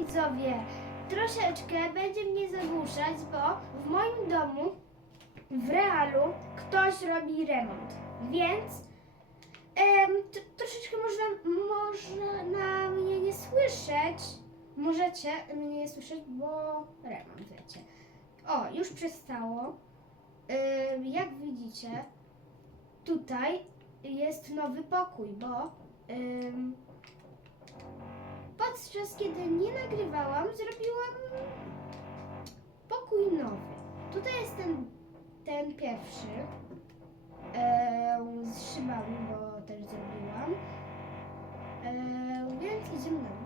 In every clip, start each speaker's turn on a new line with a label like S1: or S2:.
S1: Widzowie, troszeczkę będzie mnie zagłuszać, bo w moim domu, w realu, ktoś robi remont. Więc em, troszeczkę można, można mnie nie słyszeć. Możecie mnie nie słyszeć, bo remont, wiecie. O, już przestało. Jak widzicie, tutaj jest nowy pokój, bo podczas kiedy nie nagrywałam, zrobiłam pokój nowy. Tutaj jest ten, ten pierwszy e, z szybami, bo też zrobiłam. E, więc idziemy na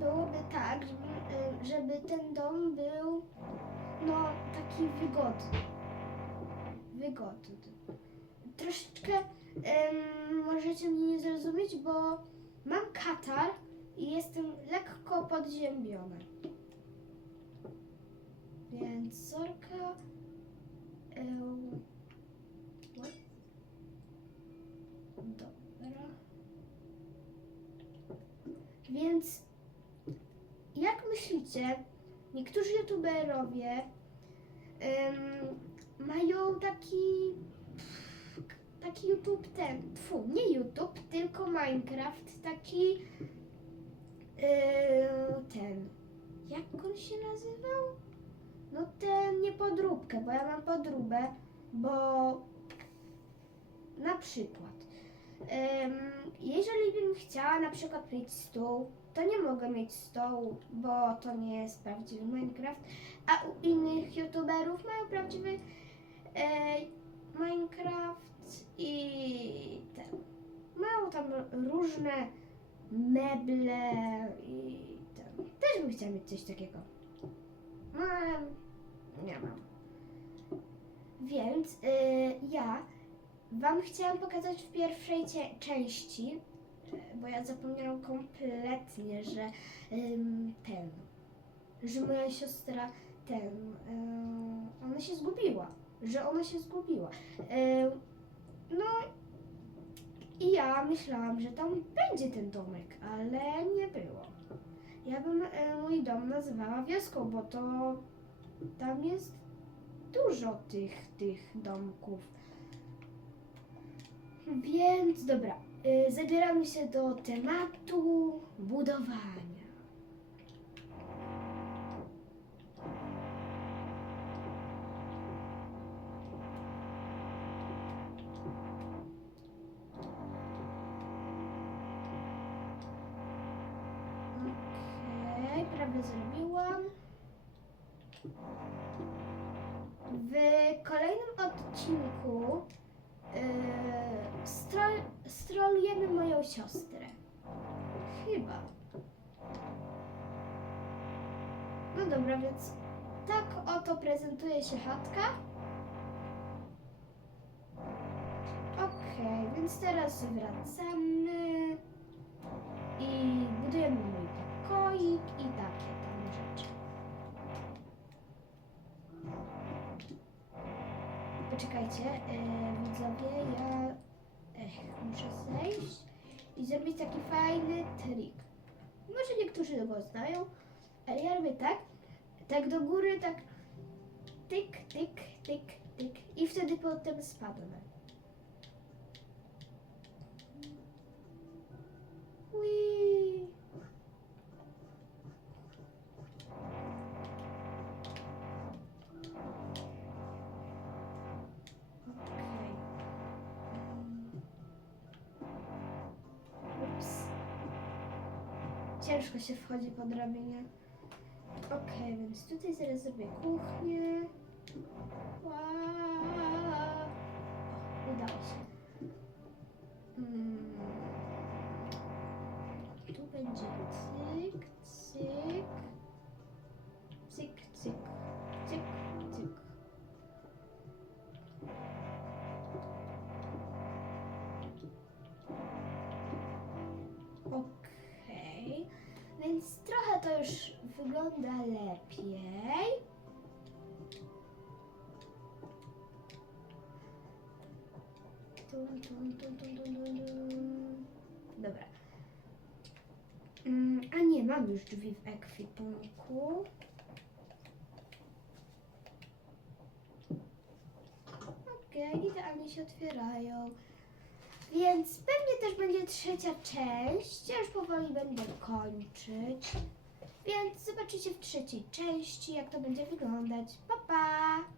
S1: byłoby tak, żeby, y, żeby ten dom był no taki wygodny. Wygodny. Troszeczkę em, możecie mnie nie zrozumieć, bo mam katar i jestem lekko podziębiona. Więc sorka. what? Dobra. Więc myślicie, niektórzy youtuberowie em, mają taki taki YouTube ten, tfu, nie YouTube, tylko Minecraft, taki yy, ten, jak on się nazywał? No ten, nie podróbkę, bo ja mam podróbę, bo na przykład jeżeli bym chciała na przykład mieć stół, to nie mogę mieć stołu, bo to nie jest prawdziwy Minecraft, a u innych youtuberów mają prawdziwy e, Minecraft i ten. Mają tam różne meble i ten. Też bym chciała mieć coś takiego. No, nie mam. Więc y, ja Wam chciałam pokazać w pierwszej części, bo ja zapomniałam kompletnie, że ten, że moja siostra ten, ona się zgubiła, że ona się zgubiła. No i ja myślałam, że tam będzie ten domek, ale nie było. Ja bym e, mój dom nazywała wioską, bo to tam jest dużo tych, tych domków. Więc dobra, y, zabieramy się do tematu budowania. Okej, prawie zrobiłam. W kolejnym odcinku Yy, stro- strolujemy moją siostrę. Chyba. No dobra, więc tak oto prezentuje się chatka. Okej, więc teraz wracamy i budujemy mój pokoik i takie tam rzeczy. Poczekajcie, e, widzowie, ja ech, muszę zejść i zrobić taki fajny trik. Może niektórzy go znają, ale ja robię tak, tak do góry, tak tyk, tyk, tyk, tyk i wtedy potem spadnę. Ciężko się wchodzi po drabinie. Okej, więc tutaj zaraz zrobię kuchnię. Ła. O, udało się. Mm. Już wygląda lepiej. Dobra. Mm, a nie, mam już drzwi w ekwipunku. Okej, idealnie się otwierają. Więc pewnie też będzie trzecia część. Ja już powoli będę kończyć. Więc zobaczycie w trzeciej części, jak to będzie wyglądać. Pa, pa!